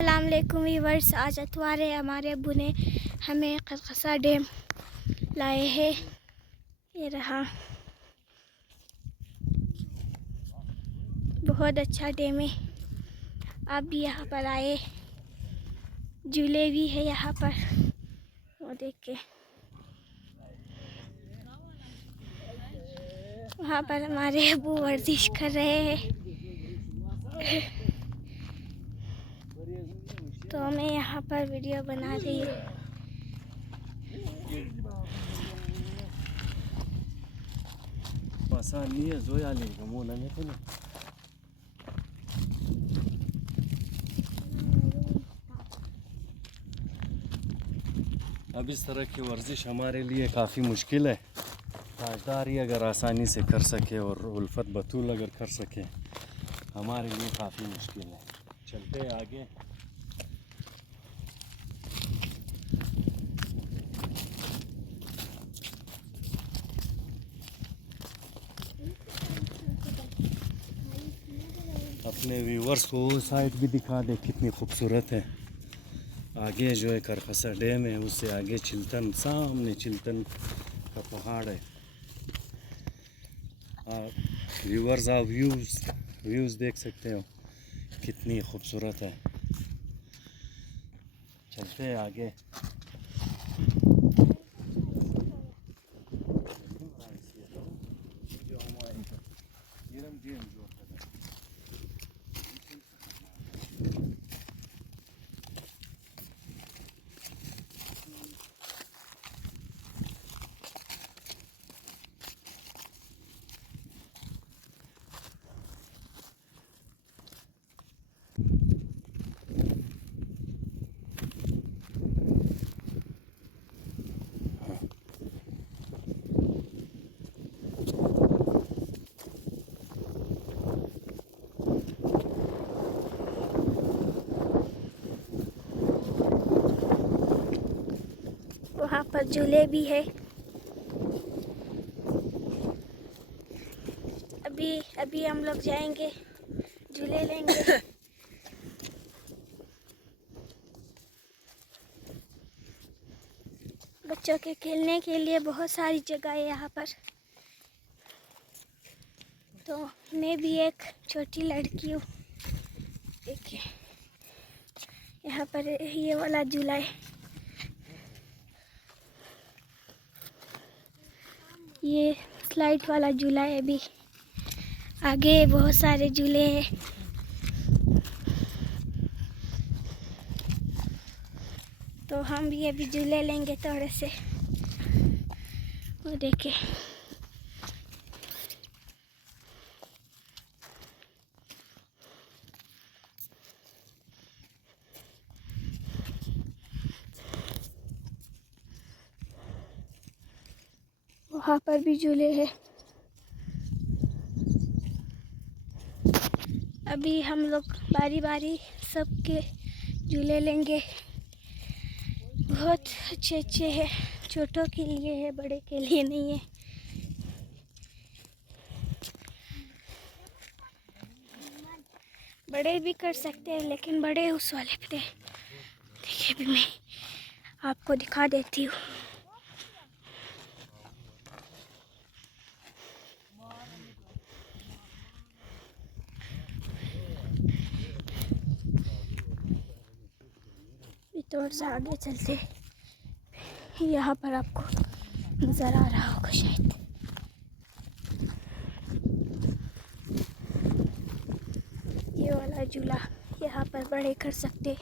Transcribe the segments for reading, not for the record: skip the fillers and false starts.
अस्सलाम वालेकुम व्यूअर्स। आज इतवार है। हमारे अब्बू ने हमें खरखसा डैम लाए हैं। ये रहा, बहुत अच्छा डैम है। आप भी यहाँ पर आए। झूले भी है यहाँ पर, वो देख के। वहाँ पर हमारे अब्बू वर्जिश कर रहे हैं तो मैं यहाँ पर वीडियो बना रही हूँ। अब इस तरह की वर्जिश हमारे लिए काफ़ी मुश्किल है। ताजदारी अगर आसानी से कर सके और उल्फत बतूल अगर कर सके, हमारे लिए काफ़ी मुश्किल है। चलते हैं आगे। अपने व्यूवर्स को वो साइड भी दिखा दे, कितनी खूबसूरत है। आगे जो है खरखसा डैम है, उससे आगे चिल्तन, सामने चिल्तन का पहाड़ है। व्यूवर्स आप व्यूज़ देख सकते हो कितनी खूबसूरत है। चलते हैं आगे। वहाँ पर झूले भी है। अभी हम लोग जाएंगे, झूले लेंगे। बच्चों के खेलने के लिए बहुत सारी जगह है यहाँ पर। तो मैं भी एक छोटी लड़की हूँ। देखिए यहाँ पर ये वाला झूला है, ये स्लाइड वाला झूला है। अभी आगे बहुत सारे झूले हैं। तो हम भी अभी झूले लेंगे थोड़े से। वो देखिए वहाँ पर भी झूले हैं। अभी हम लोग बारी बारी सबके झूले लेंगे। बहुत अच्छे अच्छे हैं, छोटों के लिए है, बड़े के लिए नहीं है। बड़े भी कर सकते हैं, लेकिन बड़े उस वाले पे थे। देखिए अभी मैं आपको दिखा देती हूँ। थोड़ा सा आगे चलते, यहाँ पर आपको नज़र आ रहा होगा शायद। ये वाला झूला यहाँ पर बड़े कर सकते,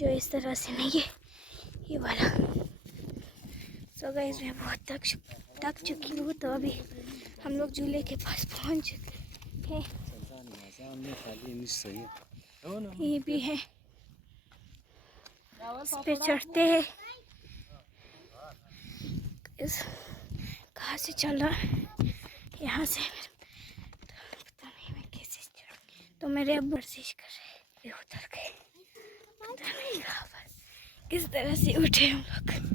जो इस तरह से नहीं है, ये वाला। सो गाइस मैं बहुत थक चुकी हूँ। तो अभी हम लोग झूले के पास पहुँच चुके हैं। ये भी है, इस पे चढ़ते हैं। कहाँ से चल रहा है, यहाँ से पता नहीं मैं कैसे चढ़ूँगी। तो मेरे अब कोशिश कर रहे हैं, उतर गए। पता नहीं कहाँ पर किस तरह से उठे हम लोग।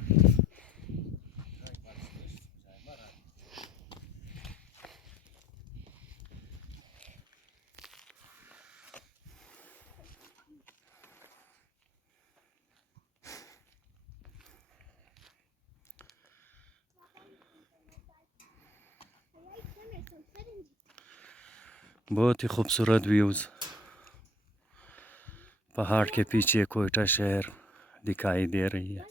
बहुत ही खूबसूरत व्यूज़, पहाड़ के पीछे कोयटा शहर दिखाई दे रही है।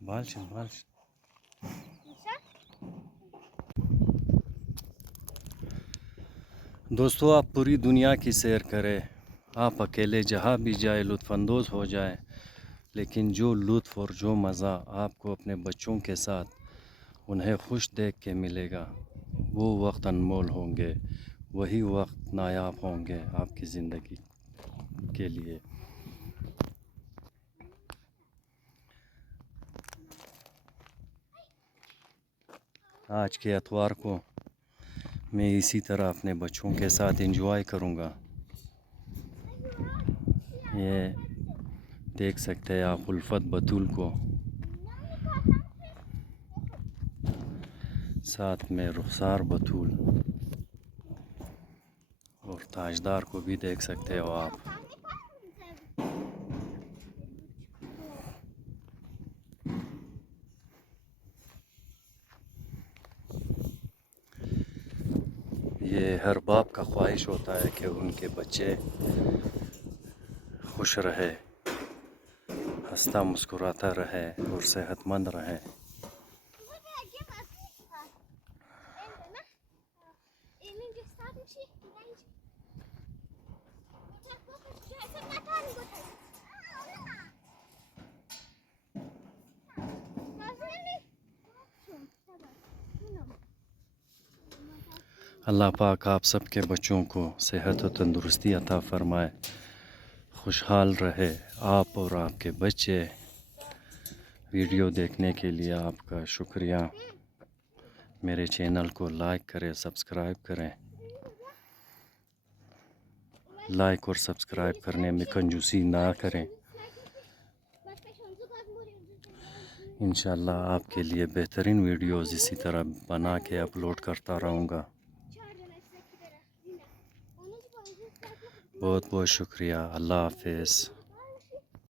बालशन बालशन दोस्तों, आप पूरी दुनिया की सैर करें, आप अकेले जहाँ भी जाए लुत्फ़अंदोज़ हो जाए, लेकिन जो लुत्फ़ और जो मज़ा आपको अपने बच्चों के साथ उन्हें खुश देख के मिलेगा, वो वक्त अनमोल होंगे, वही वक्त नायाब होंगे आपकी ज़िंदगी के लिए। आज के एतवार को मैं इसी तरह अपने बच्चों के साथ एंजॉय करूँगा। ये देख सकते हैं आप उल्फत बतूल को, साथ में रुखसार बतूल और ताजदार को भी देख सकते हो आप। ये हर बाप का ख्वाहिश होता है कि उनके बच्चे खुश रहे, हंसता मुस्कुराता रहे और सेहतमंद रहे। अल्लाह पाक आप सबके बच्चों को सेहत और तंदुरुस्ती अता फ़रमाए, खुशहाल रहे आप और आपके बच्चे। वीडियो देखने के लिए आपका शुक्रिया। मेरे चैनल को लाइक करें, सब्सक्राइब करें। लाइक और सब्सक्राइब करने में कंजूसी ना करें। इंशाल्लाह आपके लिए बेहतरीन वीडियोज़ इसी तरह बना के अपलोड करता रहूँगा। बहुत बहुत शुक्रिया। अल्लाह हाफ़िज़।